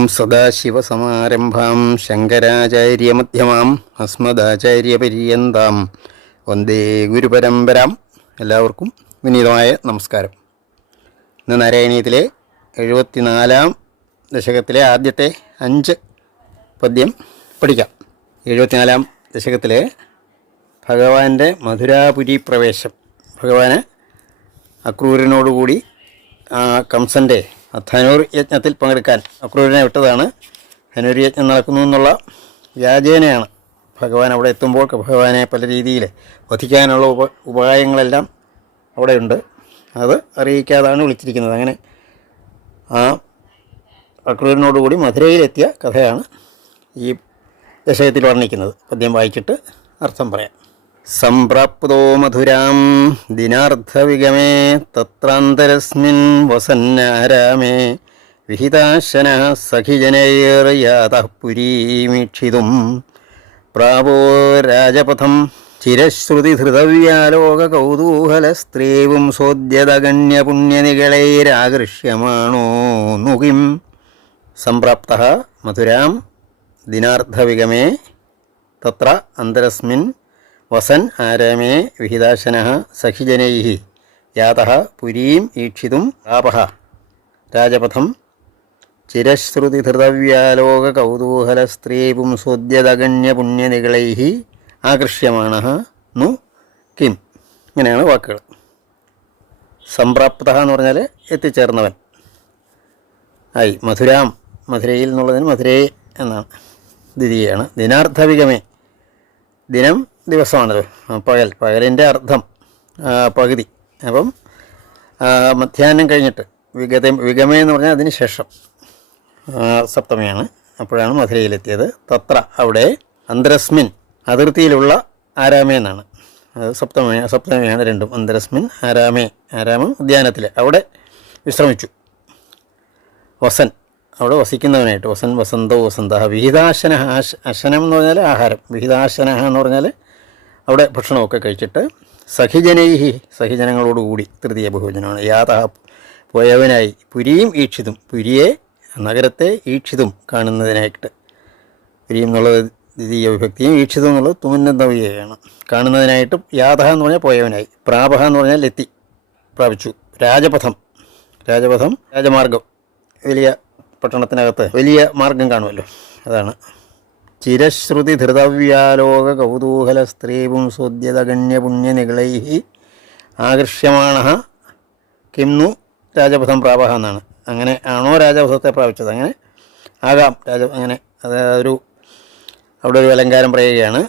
ഓം സദാശിവസമാരംഭാം ശങ്കരാചാര്യമധ്യമാം അസ്മദാചാര്യപര്യന്താം വന്ദേ ഗുരുപരമ്പരാം എല്ലാവർക്കും വിനീതമായ നമസ്കാരം. ഇന്ന് നാരായണീയത്തിലെ എഴുപത്തിനാലാം ദശകത്തിലെ ആദ്യത്തെ അഞ്ച് പദ്യം പഠിക്കാം. എഴുപത്തിനാലാം ദശകത്തിലെ ഭഗവാന്റെ മധുരാപുരി പ്രവേശം. ഭഗവാന് അക്രൂരനോടുകൂടി കംസന്റെ ധനുർ യജ്ഞത്തിൽ പങ്കെടുക്കാൻ അക്രൂരനെ വിട്ടതാണ്. ധനുർ യജ്ഞം നടക്കുന്നു എന്നുള്ള വ്യാജേനയാണ്. ഭഗവാൻ അവിടെ എത്തുമ്പോൾ ഭഗവാനെ പല രീതിയിൽ വധിക്കാനുള്ള ഉപ ഉപായങ്ങളെല്ലാം അവിടെയുണ്ട്. അത് അറിയിക്കാതാണ് വിളിച്ചിരിക്കുന്നത്. അങ്ങനെ ആ അക്രൂരനോടുകൂടി മധുരയിലെത്തിയ കഥയാണ് ഈ ദശകത്തിൽ വർണിക്കുന്നത്. പദ്യം വായിച്ചിട്ട് അർത്ഥം പറയാം. സംപ്രാപ്തോ മധുരാം ദിനാർദ്ധവിഗമേ തത്രാന്തരസ്മിൻ വസന്നാരാമേ. വിഹിതാശന സഖിജനൈർയാതഃ പുരീമീക്ഷിതും. പ്രാവോ രാജപഥം ചിരശ്രുതിധൃതവ്യാലോകകൗതൂഹലസ്ത്രീവും സോദ്യതഗണ്യപുണ്യനികളൈരാകൃഷ്യമാണോ നുകിം. സംപ്രാപ്ത മധുരാം ദിനാർദ്ധവിഗമേ തത്ര അന്തരസ്മിൻ വസൻ ആരാമേ വിഹിതാശന സഖിജനൈ യാത പുരീം ഈക്ഷിതും താപ രാജപഥം. ചിരശ്രുതിധൃതവ്യാലോകൗതൂഹലസ്ത്രീപുംസോദ്യതഗണ്യപുണ്യനികളൈ ആകർഷ്യമാണ നു കിം. ഇങ്ങനെയാണ് വാക്കുകൾ. സംപ്രാപ്ത എന്ന് പറഞ്ഞാൽ എത്തിച്ചേർന്നവൻ. ആയി. മധുരാം. മധുരയിൽ എന്നുള്ളതിന് മധുരേ എന്നാണ്. ദ്വിതീയാണ് ദിനാർത്ഥവികമേ ദിനം ദിവസമാണല്ലോ ആ, പകൽ. പകലിന്റെ അർത്ഥം പകുതി. അപ്പം മധ്യാഹ്നം കഴിഞ്ഞിട്ട് വിഗത വിഗമ എന്ന് പറഞ്ഞാൽ അതിന് ശേഷം സപ്തമിയാണ്. അപ്പോഴാണ് മധുരയിലെത്തിയത്. തത്ര അവിടെ അന്തരസ്മിൻ അതിർത്തിയിലുള്ള ആരാമേ എന്നാണ്. സപ്തമി സപ്തമിയാണ് രണ്ടും. അന്തരസ്മിൻ ആരാമേ ആരാമം ഉദ്യാനത്തിൽ അവിടെ വിശ്രമിച്ചു. വസൻ. അവിടെ വസിക്കുന്നവനായിട്ട്. വസൻ വസന്തോ വസന്ത. വിഹിതാശന അശനം എന്ന് പറഞ്ഞാൽ ആഹാരം. വിഹിതാശന എന്ന് പറഞ്ഞാൽ അവിടെ ഭക്ഷണമൊക്കെ കഴിച്ചിട്ട് സഹിജനൈഹി സഹിജനങ്ങളോടുകൂടി തൃതീയ ബഹുവചനമാണ്. യാത പോയവനായി പുരിയും ഈക്ഷിതും. പുരിയെ നഗരത്തെ ഈക്ഷിതും കാണുന്നതിനായിട്ട്. പുരിയും എന്നുള്ളത് ദ്വിതീയ വിഭക്തിയും ഈക്ഷിതം എന്നുള്ളത് തുമന്നവിയാണ് കാണുന്നതിനായിട്ട് യാതഹ എന്ന് പറഞ്ഞാൽ പോയവനായി. പ്രാപഹ എന്ന് പറഞ്ഞാൽ എത്തി പ്രാപിച്ചു. രാജപഥം രാജപഥം രാജമാർഗം. വലിയ പട്ടണത്തിനകത്ത് വലിയ മാർഗം കാണുമല്ലോ. അതാണ് ചിരശ്രുതി ധൃതവ്യാലോക കൗതൂഹല നു ആകർഷ്യമാണ രാജപഥം പ്രാപഹ എന്നാണ്. അങ്ങനെ ആണോ രാജപഥത്തെ പ്രാപിച്ചത്? അങ്ങനെ ആകാം. രാജ അങ്ങനെ അത് ഒരു അവിടെ ഒരു അലങ്കാരം പറയുകയാണ്.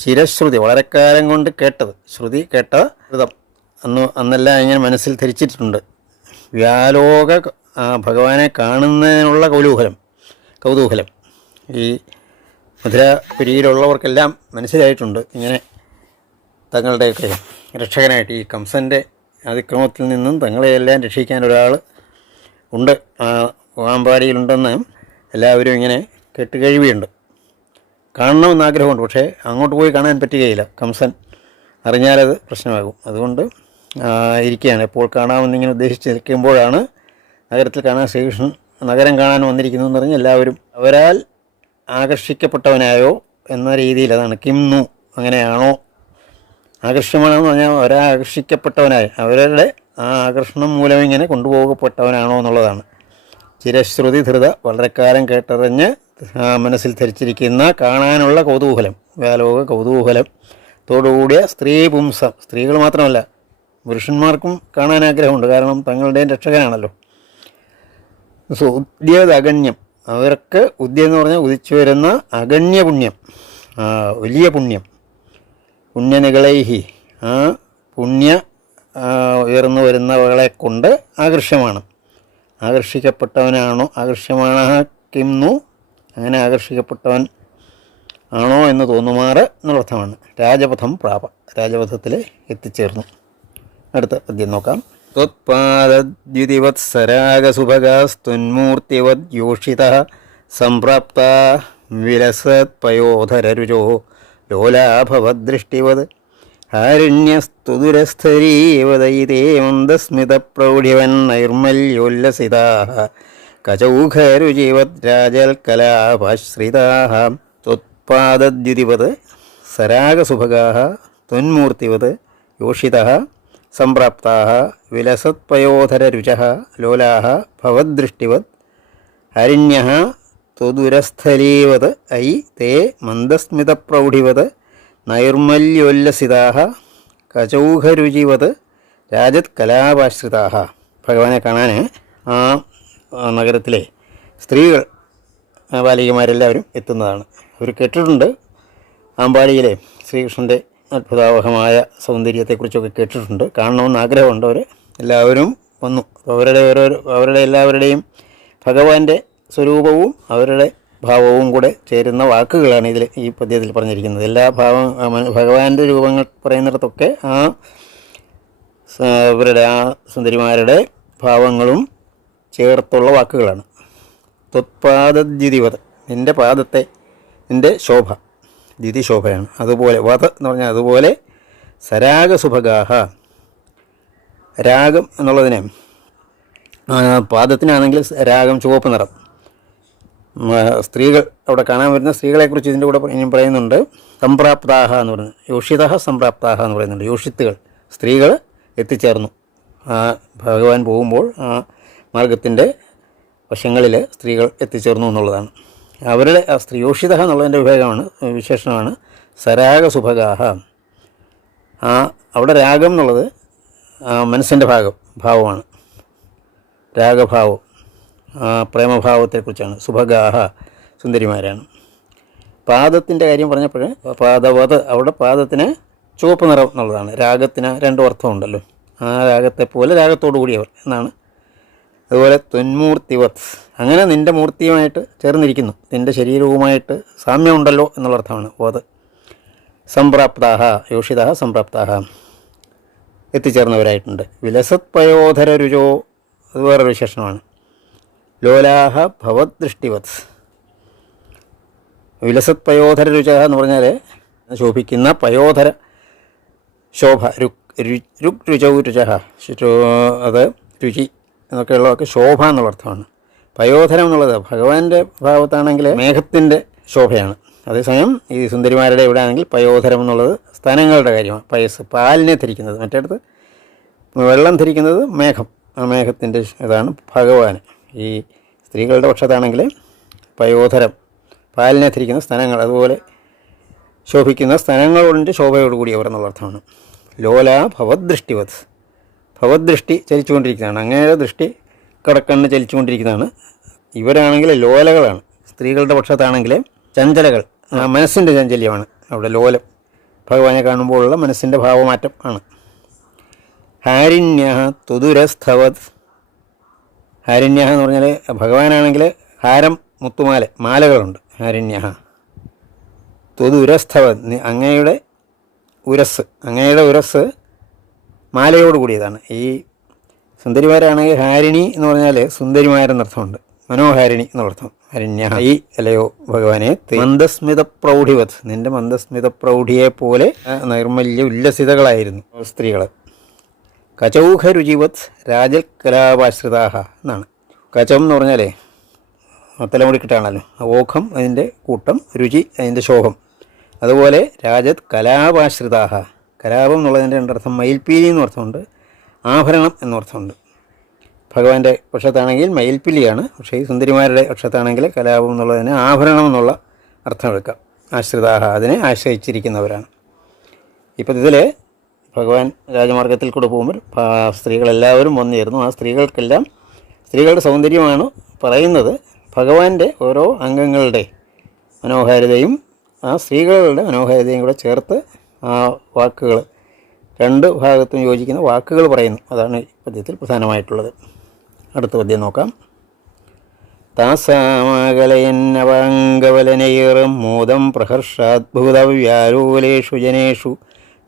ചിരശ്രുതി വളരെ കാലം കൊണ്ട് കേട്ടത്. ശ്രുതി കേട്ട ഋതം അന്ന് അന്നെല്ലാം ഇങ്ങനെ മനസ്സിൽ ധരിച്ചിട്ടുണ്ട്. വ്യാലോക ഭഗവാനെ കാണുന്നതിനുള്ള കൗതൂഹലം കൗതൂഹലം. ഈ മധുരപുരിയിലുള്ളവർക്കെല്ലാം മനസ്സിലായിട്ടുണ്ട് ഇങ്ങനെ തങ്ങളുടെയൊക്കെ രക്ഷകനായിട്ട് ഈ കംസന്റെ അതിക്രമത്തിൽ നിന്നും തങ്ങളെയെല്ലാം രക്ഷിക്കാൻ ഒരാൾ ഉണ്ട്. ആ വാമ്പാടിയിലുണ്ടെന്ന് എല്ലാവരും ഇങ്ങനെ കേട്ടുകഴിവിയുണ്ട് കാണണമെന്ന് ആഗ്രഹമുണ്ട് പക്ഷേ അങ്ങോട്ട് പോയി കാണാൻ പറ്റുകയില്ല. കംസൻ അറിഞ്ഞാലത് പ്രശ്നമാകും. അതുകൊണ്ട് ഇരിക്കുകയാണ്. എപ്പോൾ കാണാമെന്നിങ്ങനെ ഉദ്ദേശിച്ചിരിക്കുമ്പോഴാണ് നഗരത്തിൽ കാണാൻ ശ്രീകൃഷ്ണൻ നഗരം കാണാൻ വന്നിരിക്കുന്നു എന്ന് പറഞ്ഞ് എല്ലാവരും അവരാൽ ആകർഷിക്കപ്പെട്ടവനായോ എന്ന രീതിയിൽ അതാണ് കിംനു അങ്ങനെയാണോ? ആകർഷമാണെന്ന് പറഞ്ഞാൽ അവരെ ആകർഷിക്കപ്പെട്ടവനായി അവരുടെ ആ ആകർഷണം മൂലം ഇങ്ങനെ കൊണ്ടുപോകപ്പെട്ടവനാണോ എന്നുള്ളതാണ്. ചിരശ്രുതി ധൃത വളരെ കാലം കേട്ടറിഞ്ഞ് മനസ്സിൽ ധരിച്ചിരിക്കുന്ന കാണാനുള്ള കൗതൂഹലം വ്യാലോക കൗതൂഹലം തോടുകൂടിയ സ്ത്രീ പുംസം സ്ത്രീകൾ മാത്രമല്ല പുരുഷന്മാർക്കും കാണാൻ ആഗ്രഹമുണ്ട് കാരണം തങ്ങളുടെയും രക്ഷകനാണല്ലോ. സോ അവർക്ക് ഉദ്യ എന്ന് പറഞ്ഞാൽ ഉദിച്ചു വരുന്ന അഗണ്യ പുണ്യം. വലിയ പുണ്യം. പുണ്യനികളൈഹി. ആ പുണ്യ ഉയർന്നു വരുന്നവളെ കൊണ്ട് ആകർഷ്യമാണ് ആകർഷിക്കപ്പെട്ടവനാണോ? ആകർഷ്യമാണ് കിന്നു അങ്ങനെ ആകർഷിക്കപ്പെട്ടവൻ ആണോ എന്ന് തോന്നുമാറ് എന്നർത്ഥമാണ് അർത്ഥമാണ് രാജപഥം പ്രാപ രാജപഥത്തിൽ എത്തിച്ചേർന്നു. അടുത്ത പദ്യം നോക്കാം. ത്വത്പാദ്യുതിവത് सम्प्राप्ता യോഷിത സംപ്രാപ്ത വിലസത് പയോധരരുചോ ലോലാഭവദൃഷ്ടിവത് ഹാരിണ്യസ്തുതുരസ്ഥരീവദയിതേ മന്ദസ്മിതപ്രൗഢിവൻ सरागसुभगाः കചൗഖരുചിവത് രാജൽകലാപാശ്രിതാः ത്വത്പാദദ്യുതിവത് സരാഗസുഭഗാः ലോലാഹ യോഷിതः സംപ്രാപ്താः വിലസത്പയോധരരുചः ലോലാः ഭവദ്ദൃഷ്ടിവത് ഹരിണ്യः ത്വദുരസ്ഥലീവത് ഐ തേ മന്ദസ്മിതപ്രൗഢിവത് നൈർമല്യോല്ലസിതാः കചൗഹരുചിവത് രാജത് കലാപാശ്രിതാः ഭഗവാനെ കാണാൻ ആ നഗരത്തിലെ സ്ത്രീകൾ ബാലികമാരെല്ലാവരും എത്തുന്നതാണ്. അവർ കേട്ടിട്ടുണ്ട്. ആമ്പാടിയിലെ ശ്രീകൃഷ്ണന്റെ അത്ഭുതാവഹമായ സൗന്ദര്യത്തെക്കുറിച്ചൊക്കെ കേട്ടിട്ടുണ്ട്. കാണണമെന്ന് ആഗ്രഹമുണ്ട് അവർ എല്ലാവരും വന്നു. അവരുടെ ഓരോ അവരുടെ എല്ലാവരുടെയും ഭഗവാന്റെ സ്വരൂപവും അവരുടെ ഭാവവും കൂടെ ചേരുന്ന വാക്കുകളാണ് ഇതിൽ ഈ പദ്യത്തിൽ പറഞ്ഞിരിക്കുന്നത്. എല്ലാ ഭാവം ഭഗവാന്റെ രൂപങ്ങൾ പറയുന്നിടത്തൊക്കെ ആ ഇവരുടെ ആ സുന്ദരിമാരുടെ ഭാവങ്ങളും ചേർത്തുള്ള വാക്കുകളാണ്. ത്വത്പാദദ്യുതിവത് നിന്റെ പാദത്തെ നിന്റെ ശോഭ. ദ്യുതി ശോഭയാണ്. അതുപോലെ വധ എന്ന് പറഞ്ഞാൽ അതുപോലെ സരാഗസുഭഗാഹ. രാഗം എന്നുള്ളതിനെ പാദത്തിനാണെങ്കിൽ രാഗം ചുവപ്പ് നിറം. സ്ത്രീകൾ അവിടെ കാണാൻ വരുന്ന സ്ത്രീകളെക്കുറിച്ച് ഇതിന്റെ കൂടെ ഇനിയും പറയുന്നുണ്ട്. സംപ്രാപ്താഹ എന്ന് പറയുന്നത്. യോഷിത സംപ്രാപ്താഹ എന്ന് പറയുന്നുണ്ട്. യോഷിത്തുകൾ സ്ത്രീകൾ എത്തിച്ചേർന്നു. ഭഗവാൻ പോകുമ്പോൾ ആ മാർഗത്തിന്റെ വശങ്ങളിൽ സ്ത്രീകൾ എത്തിച്ചേർന്നു എന്നുള്ളതാണ്. അവരുടെ ആ സ്ത്രീയോഷിത എന്നുള്ളതിന്റെ വിഭാഗമാണ് വിശേഷണമാണ്. സരാഗ സുഭഗാഹ. ആ അവിടെ രാഗം എന്നുള്ളത് മനസ്സിന്റെ ഭാഗം ഭാവമാണ്. രാഗഭാവം പ്രേമഭാവത്തെക്കുറിച്ചാണ്. സുഭഗാഹ സുന്ദരിമാരാണ്. പാദത്തിന്റെ കാര്യം പറഞ്ഞപ്പോൾ പാദവത് അവിടെ പാദത്തിന് ചുവപ്പ് നിറം എന്നുള്ളതാണ്. രാഗത്തിന് രണ്ടും അർത്ഥമുണ്ടല്ലോ. ആ രാഗത്തെ പോലെ രാഗത്തോടു കൂടിയവർ എന്നാണ് അതുപോലെ ത്വന്മൂർത്തിവത് അങ്ങനെ നിന്റെ മൂർത്തിയുമായിട്ട് ചേർന്നിരിക്കുന്നു. നിന്റെ ശരീരവുമായിട്ട് സാമ്യമുണ്ടല്ലോ എന്നുള്ള അർത്ഥമാണ് വത്. സംപ്രാപ്താഹ യോഷിത സംപ്രാപ്താഹ. എത്തിച്ചേർന്നവരായിട്ടുണ്ട്. വിലസത് പയോധര രുചോ അത് വേറൊരു വിശേഷണമാണ്. ലോലാഹ ഭവദൃഷ്ടിവത് വിലസത് പയോധര രുച എന്ന് പറഞ്ഞാൽ ശോഭിക്കുന്ന പയോധര ശോഭ രുക് രുചൗ രുച അത് രുചി. എന്നൊക്കെയുള്ളതൊക്കെ ശോഭ എന്നുള്ള അർത്ഥമാണ് പയോധനം എന്നുള്ളത് ഭഗവാന്റെ ഭാവത്താണെങ്കിൽ മേഘത്തിന്റെ ശോഭയാണ്. അതേസമയം ഈ സുന്ദരിമാരുടെ ഇവിടെ ആണെങ്കിൽ പയോധരം എന്നുള്ളത് സ്ഥാനങ്ങളുടെ കാര്യമാണ്. പയസ് പാലിനെ ധരിക്കുന്നത്. മറ്റേടത്ത് വെള്ളം ധരിക്കുന്നത് മേഘം. ആ മേഘത്തിന്റെ ഇതാണ് ഭഗവാൻ ഈ സ്ത്രീകളുടെ പക്ഷത്താണെങ്കിൽ പയോധരം പാലിനെ ധരിക്കുന്ന സ്ഥലങ്ങൾ അതുപോലെ ശോഭിക്കുന്ന സ്ഥലങ്ങളുണ്ട് ശോഭയോടുകൂടി അവർ എന്നുള്ള അർത്ഥമാണ് ലോല ഭവദൃഷ്ടിവത് ഭവദൃഷ്ടി ചലിച്ചുകൊണ്ടിരിക്കുന്നതാണ്. അങ്ങനെയുള്ള ദൃഷ്ടി കടക്കണ്ണ് ചലിച്ചുകൊണ്ടിരിക്കുന്നതാണ്. ഇവരാണെങ്കിൽ ലോലകളാണ്. സ്ത്രീകളുടെ പക്ഷത്താണെങ്കിൽ ചഞ്ചലകൾ. മനസ്സിന്റെ ചഞ്ചല്യമാണ് അവിടെ ലോലം. ഭഗവാനെ കാണുമ്പോഴുള്ള മനസ്സിന്റെ ഭാവമാറ്റം ആണ്. ഹാരിണ്യ തുതുരസ്ഥവത് ഹാരിണ്യ എന്ന് പറഞ്ഞാൽ ഭഗവാനാണെങ്കിൽ ഹാരം മുത്തുമാല മാലകളുണ്ട്. ഹാരിണ്യ തുതുരസ്ഥവത് അങ്ങയുടെ ഉരസ്. അങ്ങയുടെ ഉരസ് മാലയോട് കൂടിയതാണ്. ഈ സുന്ദരിമാരാണെങ്കിൽ ഹാരിണി എന്ന് പറഞ്ഞാൽ സുന്ദരിമാരെന്നർത്ഥമുണ്ട് മനോഹാരിണി എന്നർത്ഥം ഹരിണ്യ ഈ അല്ലയോ ഭഗവാനെ മന്ദസ്മിത പ്രൗഢിവത്. നിന്റെ മന്ദസ്മിത പ്രൗഢിയെ പോലെ നൈർമല്യ ഉല്ലസിതകളായിരുന്നു സ്ത്രീകൾ കചൗഖരുചിവത് രാജൽ കലാപാശ്രിതാഹ എന്നാണ്. കചം എന്ന് പറഞ്ഞാലേ തലമുടി കിട്ടാണല്ലോ ഓഖം അതിന്റെ കൂട്ടം രുചി അതിന്റെ ശോഭം അതുപോലെ രാജത് കലാപാശ്രിതാഹ കലാപം എന്നുള്ളതിന്റെ രണ്ടർത്ഥം മയിൽപ്പീലി എന്ന് അർത്ഥമുണ്ട് ആഭരണം എന്നർത്ഥമുണ്ട് ഭഗവാന്റെ പക്ഷത്താണെങ്കിൽ മയിൽപ്പിലിയാണ് പക്ഷേ ഈ സുന്ദരിമാരുടെ പക്ഷത്താണെങ്കിൽ കലാപം എന്നുള്ളതിന് ആഭരണം എന്നുള്ള അർത്ഥം എടുക്കാം. ആശ്രിതാഹ അതിനെ ആശ്രയിച്ചിരിക്കുന്നവരാണ്. ഇപ്പം ഇതിൽ ഭഗവാൻ രാജമാർഗത്തിൽ കൂടെ പോകുമ്പോൾ സ്ത്രീകളെല്ലാവരും വന്നിരുന്നു. ആ സ്ത്രീകൾക്കെല്ലാം സ്ത്രീകളുടെ സൗന്ദര്യമാണ് പറയുന്നത്. ഭഗവാന്റെ ഓരോ അംഗങ്ങളുടെ മനോഹാരിതയും ആ സ്ത്രീകളുടെ മനോഹാരിതയും കൂടെ ചേർത്ത് ആ വാക്കുകൾ രണ്ട് ഭാഗത്തും യോജിക്കുന്ന വാക്കുകൾ പറയുന്നു. അതാണ് പദ്യത്തിൽ പ്രധാനമായിട്ടുള്ളത്. അടുത്ത പദ്യം നോക്കാം. താസാമകലയന്നവാംഗവലനൈറും മോദം പ്രഹർഷാദ്ഭുതവ്യാരൂലേഷു ജനേഷു.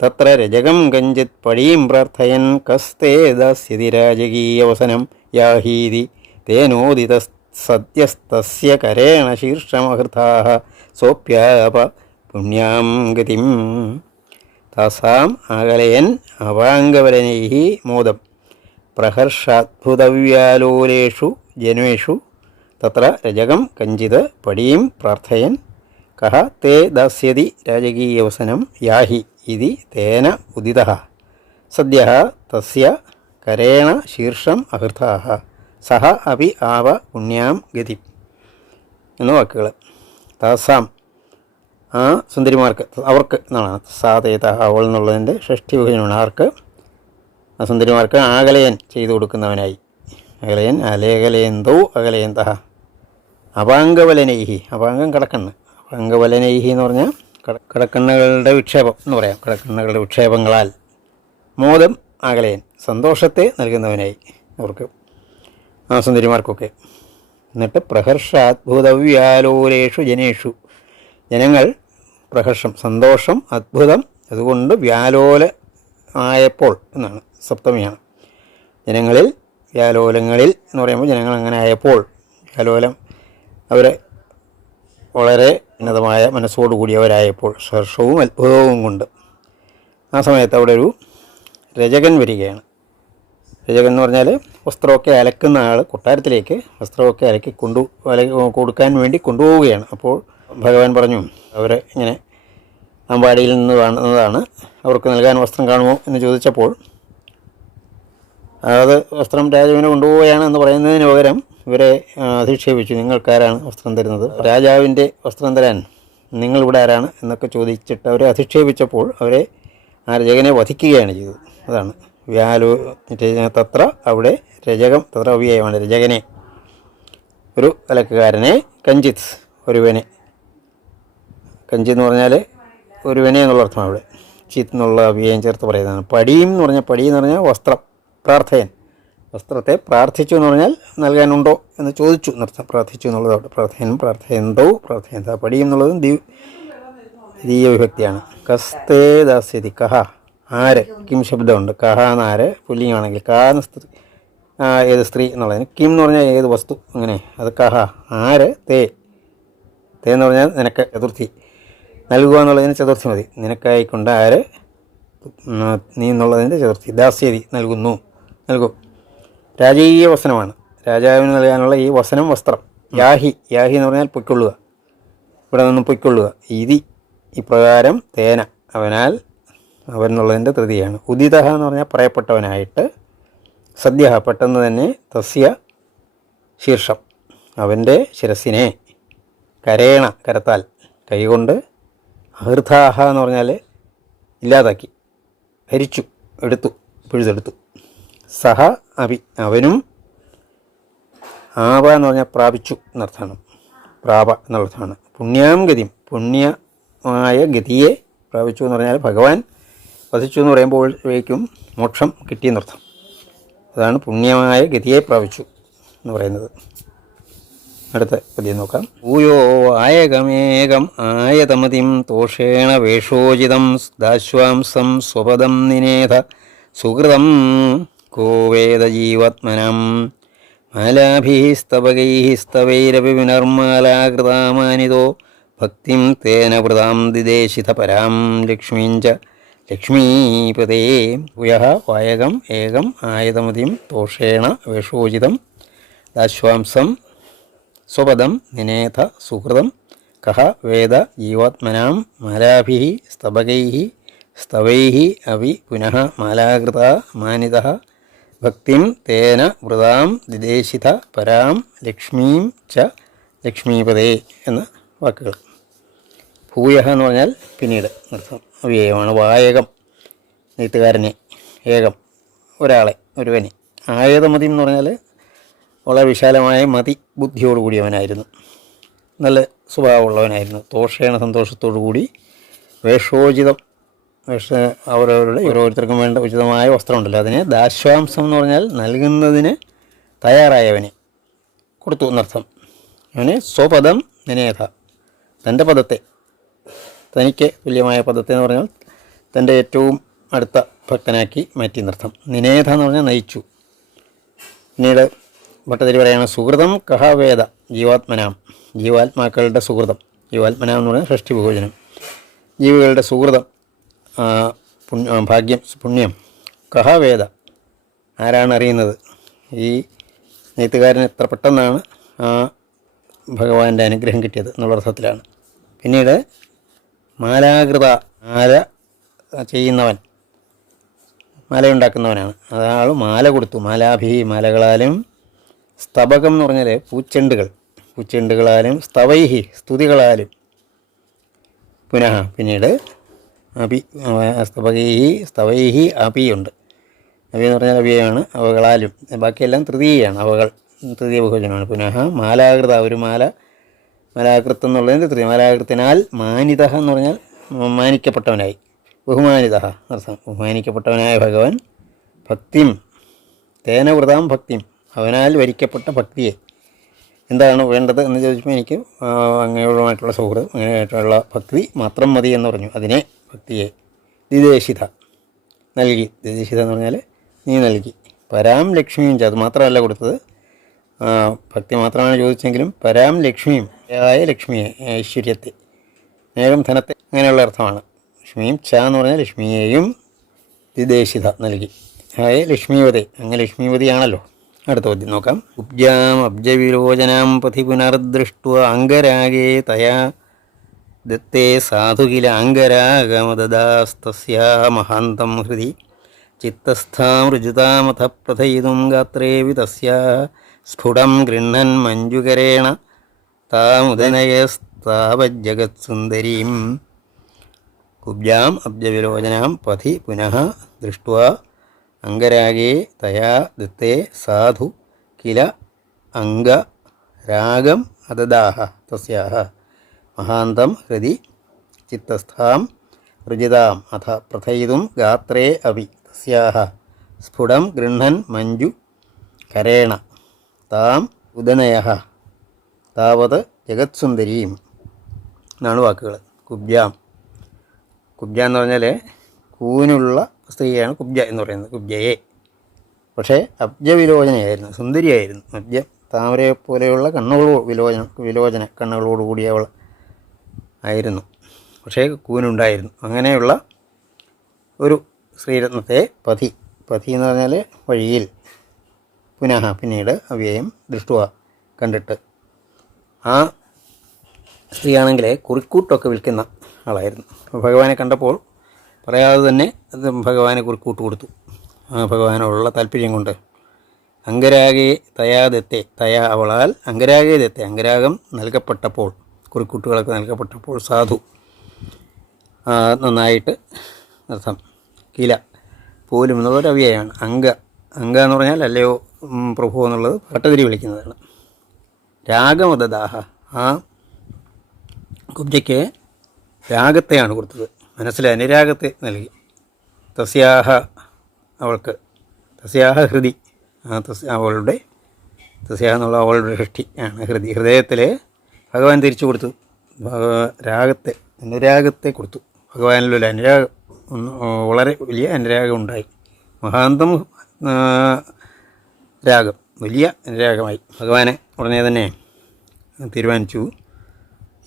തത്ര രജകം കഞ്ചിത് പടിയും പ്രാർത്ഥയൻ കസ്തേ ദാസ്യതി രാജകീയവസനം യാഹീതി തേനോദിത സദ്യസ്തസ്യ കരേണ ശീർഷമഹൃതാ സോപ്യാപ പുണ്യാം ഗതിം. താസാം അകലയൻ അപാംഗവലനൈ മോദം. പ്രഹർഷാദ്ഭുതവ്യാലോലേഷു ജനേഷു തത്ര രജകം കഞ്ചിത് പടിയും പ്രാർത്ഥയൻ. കഹ തേ ദാസ്യതി രാജകീയവസനം യാഹി ഇതി തേന ഉദിത. സദ്യ തസ്യ കരേണ ശീർഷം അഹൃതാഹ സഹ അപി ആവ പുണ്യാം ഗതി. എന്ന വാക്കുകൾ താസാം ആ സുന്ദരിമാർക്ക് അവർക്ക് എന്നാണ്. സാതേത അവൾ എന്നുള്ളതിന്റെ ഷഷ്ടി വിഭജനമാണ് ആർക്ക്? ആ സുന്ദരിമാർക്ക് ആകലയൻ ചെയ്തു കൊടുക്കുന്നവനായി. അകലയൻ അലേകലയന്തോ അകലയന്ത അപാംഗവലനൈഹി. അപാംഗം കടക്കണ്ണ്. അപാംഗവലനൈഹി എന്ന് പറഞ്ഞാൽ കട- കടക്കണ്ണുകളുടെ വിക്ഷേപം എന്ന് പറയാം. കടക്കണ്ണുകളുടെ വിക്ഷേപങ്ങളാൽ മോദം അകലയൻ സന്തോഷത്തെ നൽകുന്നവനായി അവർക്ക്. ആ സുന്ദരിമാർക്കൊക്കെ. എന്നിട്ട് പ്രഹർഷാത്ഭുതവ്യാലോലേഷു ജനേഷു. ജനങ്ങൾ പ്രഹർഷം സന്തോഷം അത്ഭുതം അതുകൊണ്ട് വ്യാലോല ആയപ്പോൾ എന്നാണ് സപ്തമിയാണ്. ജനങ്ങളിൽ വ്യാലോലങ്ങളിൽ എന്ന് പറയുമ്പോൾ ജനങ്ങൾ അങ്ങനെ ആയപ്പോൾ വ്യാലോലം അവർ വളരെ ഉന്നതമായ മനസ്സോടുകൂടിയവരായപ്പോൾ ഹർഷവും അത്ഭുതവും കൊണ്ട്. ആ സമയത്ത് അവിടെ ഒരു രചകൻ വരികയാണ്. രചകൻ എന്ന് പറഞ്ഞാൽ വസ്ത്രമൊക്കെ അലക്കുന്ന ആൾ കൊട്ടാരത്തിലേക്ക് വസ്ത്രമൊക്കെ അലക്കി കൊണ്ടു അല കൊടുക്കാൻ വേണ്ടി കൊണ്ടുപോവുകയാണ്. അപ്പോൾ ഭഗവാൻ പറഞ്ഞു അവരെ ഇങ്ങനെ അമ്പാടിയിൽ നിന്ന് കാണുന്നതാണ് അവർക്ക് നൽകാൻ വസ്ത്രം കാണുമോ? എന്ന് ചോദിച്ചപ്പോൾ അത് വസ്ത്രം രാജാവിനെ കൊണ്ടുപോവുകയാണ് എന്ന് പറയുന്നതിന് പകരം ഇവരെ അധിക്ഷേപിച്ചു. നിങ്ങൾക്കാരാണ് വസ്ത്രം തരുന്നത്? രാജാവിന്റെ വസ്ത്രം തരാൻ നിങ്ങളിവിടെ ആരാണ്? എന്നൊക്കെ ചോദിച്ചിട്ട് അവരെ അധിക്ഷേപിച്ചപ്പോൾ അവരെ ആ രചകനെ വധിക്കുകയാണ് ചെയ്തത്. അതാണ്. വ്യാലോ തത്ര അവിടെ രചകം തത്ര അവ്യയമാണ് രചകനെ. ഒരു കലക്കുകാരനെ കഞ്ചിത് ഒരുവനെ കഞ്ചി എന്ന് പറഞ്ഞാൽ വിനയം എന്നുള്ള അർത്ഥമാണ് അവിടെ. ചീത്ത എന്നുള്ള അഭിയം ചേർത്ത് പറയുന്നതാണ്. പടിയും എന്ന് പറഞ്ഞാൽ പടി എന്ന് പറഞ്ഞാൽ വസ്ത്രം പ്രാർത്ഥയൻ. വസ്ത്രത്തെ പ്രാർത്ഥിച്ചു എന്ന് പറഞ്ഞാൽ നൽകാനുണ്ടോ എന്ന് ചോദിച്ചു നൃത്തം പ്രാർത്ഥിച്ചു എന്നുള്ളത് അവിടെ. പ്രാർത്ഥയനും പ്രാർത്ഥയന്തോ പ്രാർത്ഥയന്ത പടിയും എന്നുള്ളതും ദീ ദീയ വിഭക്തിയാണ്. കസ്തേ ദാസ്യതി കഹ ആര്? കിം ശബ്ദമുണ്ട്. കഹ എന്നാര് പുല്ലിംഗമാണെങ്കിൽ കാ എന്ന സ്ത്രീ ഏത് സ്ത്രീ എന്നുള്ളതിന്. കിം എന്ന് പറഞ്ഞാൽ ഏത് വസ്തു? അങ്ങനെ. അത് കഹ. ആര്? തേ. തേ എന്ന് പറഞ്ഞാൽ നിനക്ക് ചതുർത്ഥി. നൽകുക എന്നുള്ളതിന് ചതുർത്ഥി മതി. നിനക്കായിക്കൊണ്ട് ആര്? ഉം, നീ എന്നുള്ളതിന്റെ ചതുർത്ഥി. ദാസ്യതി നൽകുന്നു. നൽകും. രാജകീയ വസനമാണ്. രാജാവിന് നൽകാനുള്ള ഈ വസനം വസ്ത്രം. യാഹി. യാഹി എന്ന് പറഞ്ഞാൽ പൊയ്ക്കൊള്ളുക. ഇവിടെ നിന്ന് പൊയ്ക്കൊള്ളുക. ഇതി. ഇപ്രകാരം തേന. അവനാൽ അവൻ എന്നുള്ളതിന്റെ തൃതിയാണ്. ഉദിത എന്ന് പറഞ്ഞാൽ പറയപ്പെട്ടവനായിട്ട്. സദ്യ പെട്ടെന്ന് തന്നെ തസ്യ ശീർഷം. അവന്റെ ശിരസിനെ കരേണ കരത്താൽ. കൈകൊണ്ട് അഹൃതാഹ എന്ന് പറഞ്ഞാൽ ഇല്ലാതാക്കി. ഹരിച്ചു എടുത്തു പിഴുതെടുത്തു. സഹ അഭി അവനും ആവ എന്ന് പറഞ്ഞാൽ പ്രാപിച്ചു എന്നർത്ഥമാണ്. പ്രാപ എന്നുള്ളതാണ്. പുണ്യാം ഗതിയും പുണ്യമായ ഗതിയെ പ്രാപിച്ചു എന്ന് പറഞ്ഞാൽ ഭഗവാൻ വധിച്ചു എന്ന് പറയുമ്പോഴേക്കും മോക്ഷം കിട്ടിയെന്നർത്ഥം അതാണ് പുണ്യമായ ഗതിയെ പ്രാപിച്ചു എന്ന് പറയുന്നത്. അടുത്ത പതിയെ നോക്കാം. ഭൂയോ ആയകമേകം ആയതമതിം തോഷേണ വേഷോചിതം ദാശ്വാംസം സ്വപദം നിനേധ സുഹൃതം കോവേദജീവാത്മനം വേദജീവാത്മനം മാലാഭിः സ്തവകൈः സ്തവൈരപി വിനർമാലാകൃതാമാനിതോ ഭക്തിം തേന വൃതാം ദിദേശിത പരാം ലക്ഷ്മീം ച ലക്ഷ്മീപതേ. ഭൂയഃ വായകം ഏകം ആയതമതിം തോഷേണ വേഷോചിതം ദാശ്വാംസം സ്വപദം നിനേഥ സുഹൃതം കഹ വേദ ജീവാത്മനാം മാലാഭി സ്തബകൈ സ്തവൈ അവി പുനഃ മാലാകൃത മാനിത ഭക്തിം തേന വൃതാം ദിദേശിത പരാം ലക്ഷ്മീം ച ലക്ഷ്മീപതേ എന്ന വാക്കുകൾ. ഭൂയ എന്ന് പറഞ്ഞാൽ പിന്നീട് അർത്ഥം അവ്യയമാണ് വായകം. നെയ്ത്തുകാരനെ ഏകം ഒരാളെ ഒരുവനെ. ആയതമതി എന്ന് പറഞ്ഞാൽ വളരെ വിശാലമായ മതി ബുദ്ധിയോടുകൂടിയവനായിരുന്നു നല്ല സ്വഭാവമുള്ളവനായിരുന്നു. തോഷേണ സന്തോഷത്തോടു കൂടി വേഷോചിതം. വേഷ അവരവരുടെ ഓരോരുത്തർക്കും വേണ്ട ഉചിതമായ വസ്ത്രമുണ്ടല്ലോ. അതിന് ദാശ്വാംസം എന്ന് പറഞ്ഞാൽ നൽകുന്നതിന് തയ്യാറായവന് കൊടുത്തു എന്നർത്ഥം. അവന് സ്വപദം നിനേധ. തന്റെ പദത്തെ. തനിക്ക് തുല്യമായ പദത്തെ എന്ന് പറഞ്ഞാൽ തന്റെ ഏറ്റവും അടുത്ത ഭക്തനാക്കി മാറ്റി നിർത്തം നിനേധ എന്ന് പറഞ്ഞാൽ നയിച്ചു. പിന്നീട് ഭട്ടതിരി പറയാണ് സുഹൃതം കഹവേദ ജീവാത്മനാം. ജീവാത്മാക്കളുടെ സുഹൃതം. ജീവാത്മനാം എന്ന് പറയുന്നത് ഷഷ്ടി ബഹുജനം ജീവികളുടെ സുഹൃതം ഭാഗ്യം പുണ്യം. കഹവേദ. ആരാണ് അറിയുന്നത്? ഈ നെയ്ത്തുകാരൻ എത്ര പെട്ടെന്നാണ് ആ ഭഗവാന്റെ അനുഗ്രഹം കിട്ടിയത് എന്നുള്ള അർത്ഥത്തിലാണ്. പിന്നീട് മാലാകൃത മാല ചെയ്യുന്നവൻ. മാലയുണ്ടാക്കുന്നവനാണ്. അതാൾ മാല കൊടുത്തു. മാലാഭി മാലകളാലും സ്തബകം എന്ന് പറഞ്ഞാൽ പൂച്ചെണ്ടുകൾ. പൂച്ചെണ്ടുകളാലും സ്തവൈഹി സ്തുതികളാലും. പുനഃ പിന്നീട് അപി സ്തവൈഹി സ്തവൈഹി അപിയുണ്ട് അപി എന്ന് പറഞ്ഞാൽ അപിയാണ് അവകളാലും. ബാക്കിയെല്ലാം തൃതീയാണ് അവകൾ. തൃതീയ ബഹുജനമാണ് പുനഃ മാലാകൃത ഒരു മാല. മാലാകൃത്ത് എന്നുള്ളതിന്റെ തൃതീയ. മാലാകൃത്തിനാൽ മാനിത എന്ന് പറഞ്ഞാൽ മാനിക്കപ്പെട്ടവനായി. ബഹുമാനിത അർത്ഥം. ബഹുമാനിക്കപ്പെട്ടവനായ ഭഗവാൻ ഭക്തിം തേന വൃതാം ഭക്തിം. അവനാൽ വരിക്കപ്പെട്ട ഭക്തിയെ എന്താണ് വേണ്ടത് എന്ന് ചോദിച്ചപ്പോൾ എനിക്ക് അങ്ങനെയുള്ളതുമായിട്ടുള്ള സൗഹൃദം അങ്ങനെയായിട്ടുള്ള ഭക്തി മാത്രം മതി എന്ന് പറഞ്ഞു. അതിനെ ഭക്തിയെ ദിദേശിത നൽകി. ദിദേശിത എന്ന് പറഞ്ഞാൽ നീ നൽകി. പരാം ലക്ഷ്മിയും അത് മാത്രമല്ല കൊടുത്തത്. ഭക്തി മാത്രമാണ് ചോദിച്ചെങ്കിലും പരാം ലക്ഷ്മിയും ആയ ലക്ഷ്മിയെ ഐശ്വര്യത്തെ നേരം ധനത്തെ അങ്ങനെയുള്ള അർത്ഥമാണ്. ലക്ഷ്മിയും ച എന്ന് പറഞ്ഞാൽ ലക്ഷ്മിയെയും വിദേശിത നൽകി. ആയ ലക്ഷ്മീവതി അങ്ങ് ലക്ഷ്മീവതിയാണല്ലോ. അടുത്ത പദ്യം നോക്കാം. ഉബ്ജാം അബ്ജവിലോചനാം പഥി പുനർദൃഷ്ട അംഗരാഗേ തയാ. ദത്തേ സാധുകില അംഗരാഗമദാസ്തസ്യാ മഹാന്തം ഹൃദി. ചിത്തസ്ഥാം ഋജുതാമഥ പ്രഥയിതും ഗാത്രേവി തസ്യാ സ്ഫുടം ഗൃഹൻ മഞ്ജുകരേണ താമുദനയസ്താവജ്ജഗത്സുന്ദരീം കുബ്ജാം അബ്ജവിലോചനാം പഥി പുനഃ ദൃഷ്ട്വാ അംഗരാഗേ തയാ ദത്തേ സാധു കില അംഗ രാഗം അദദാഹ തസ്യാഹ. മഹാന്തം ഹൃദി ചിത്തസ്ഥാം രുചിതാം അഥ പ്രഥയിതും ഗാത്രേ അപി തസ്യാഹ. സ്ഫുടം ഗൃഹൻ മഞ്ജു കരേണ താം ഉദനയ താവത് ജഗത്സുന്ദരീം. എന്നാണ് വാക്കുകൾ കുബ്ജാം കുബ്ജ എന്ന് പറഞ്ഞാൽ കൂനുള്ള സ്ത്രീയാണ് കുബ്ജ എന്ന് പറയുന്നത് കുബ്ജയെ. പക്ഷേ അബ്ജ വിലോചനയായിരുന്നു സുന്ദരിയായിരുന്നു. അബ്ജ താമരയെ പോലെയുള്ള കണ്ണുകളോ വിലോചന വിലോചന കണ്ണുകളോട് കൂടിയവൾ ആയിരുന്നു. പക്ഷേ കൂനുണ്ടായിരുന്നു. അങ്ങനെയുള്ള ഒരു ശ്രീരത്നത്തെ പതി പതി എന്ന് പറഞ്ഞാൽ വഴിയിൽ പുനഃ പിന്നീട് അവ്യയം ദൃഷ്ടുവ കണ്ടിട്ട്. ആ സ്ത്രീയാണെങ്കിൽ കുറിക്കൂട്ടൊക്കെ വിൽക്കുന്ന ആളായിരുന്നു. ഭഗവാനെ കണ്ടപ്പോൾ പറയാതെ തന്നെ അത് ഭഗവാനെ കുറിക്കൂട്ട് കൊടുത്തു ആ ഭഗവാനോടുള്ള താല്പര്യം കൊണ്ട്. അംഗരാഗേ തയാദത്തെ തയാ അവളാൽ അംഗരാഗേ ദത്തെ അംഗരാഗം നൽകപ്പെട്ടപ്പോൾ കുറിക്കൂട്ടുകളൊക്കെ നൽകപ്പെട്ടപ്പോൾ സാധു. നന്നായിട്ട് അർത്ഥം. കില പോലും എന്നുള്ളൊരു അവ്യയാണ്. അംഗ അംഗ എന്ന് പറഞ്ഞാൽ അല്ലയോ പ്രഭു എന്നുള്ളത് പട്ടതിരി വിളിക്കുന്നതാണ്. രാഗമതദാഹ. ആ കുബ്ജയ്ക്ക് രാഗത്തെയാണ് കൊടുത്തത്. മനസ്സിൽ അനുരാഗത്തെ നൽകി. തസ്യാഹ അവൾക്ക് തസ്യാഹ ഹൃദി. അവളുടെ തസ്യാഹ എന്നുള്ള അവളുടെ സൃഷ്ടി ആണ് ഹൃദി. ഹൃദയത്തിൽ ഭഗവാൻ തിരിച്ചു കൊടുത്തു. രാഗത്തെ അനുരാഗത്തെ കൊടുത്തു. ഭഗവാനിലൊരു അനുരാഗം വളരെ വലിയ അനുരാഗം ഉണ്ടായി. മഹാന്തം രാഗം വലിയ അനുരാഗമായി. ഭഗവാനെ ഉടനെ തന്നെ തീരുമാനിച്ചു.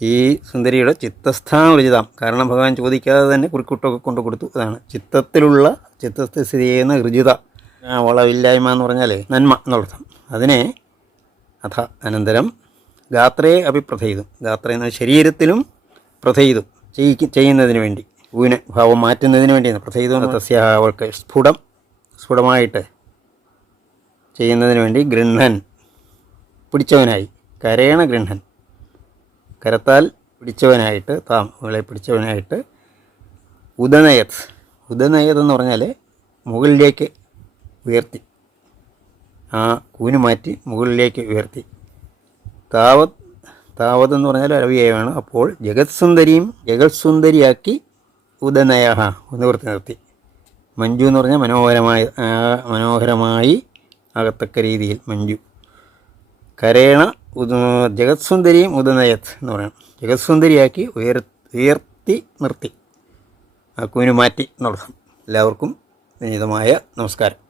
ഈ സുന്ദരിയുടെ ചിത്തസ്ഥാനുചിതം കാരണം ഭഗവാൻ ചോദിക്കാതെ തന്നെ കുറിക്കുട്ടൊക്കെ കൊണ്ടു കൊടുത്തു. അതാണ് ചിത്തത്തിലുള്ള ചിത്തത്തിൽ സ്ഥിതി ചെയ്യുന്ന ഋജിത. വളവില്ലായ്മ എന്ന് പറഞ്ഞാൽ നന്മ എന്നുള്ളർത്ഥം അതിനെ അഥ അനന്തരം ഗാത്രയെ അഭിപ്രഥയിതും ഗാത്ര എന്ന ശരീരത്തിലും പ്രഥയിതും. ചെയ്യിക്കും ചെയ്യുന്നതിന് വേണ്ടി. ഊന ഭാവം മാറ്റുന്നതിന് വേണ്ടിയാണ് പ്രഥയിതും തസ്യ അവൾക്ക് സ്ഫുടം സ്ഫുടമായിട്ട് ചെയ്യുന്നതിന് വേണ്ടി ഗൃഹൻ. പിടിച്ചവനായി. കരയണ ഗൃഹൻ. കരത്താൽ പിടിച്ചവനായിട്ട് താം അവളെ പിടിച്ചവനായിട്ട് ഉദനയത് ഉദനയത് എന്ന് പറഞ്ഞാൽ മുകളിലേക്ക് ഉയർത്തി. ആ കൂന് മാറ്റി മുകളിലേക്ക് ഉയർത്തി. താവത് താവത് എന്ന് പറഞ്ഞാൽ അരവ്യയമാണ് അപ്പോൾ ജഗത് സുന്ദരിയും ജഗത് സുന്ദരിയാക്കി ഉദനയ നിവർത്തി നിർത്തി. മഞ്ജു എന്ന് പറഞ്ഞാൽ മനോഹരമായി മനോഹരമായി ആകത്തക്ക രീതിയിൽ മഞ്ജു. കരേണ ഉദ ജഗത് സുന്ദരിയും ഉദനയത് എന്ന് പറയണം ജഗത്സുന്ദരിയാക്കി ഉയർ ഉയർത്തി നിർത്തി. ആ കൂന് മാറ്റി എന്നർത്ഥം എല്ലാവർക്കും വിനീതമായ നമസ്കാരം.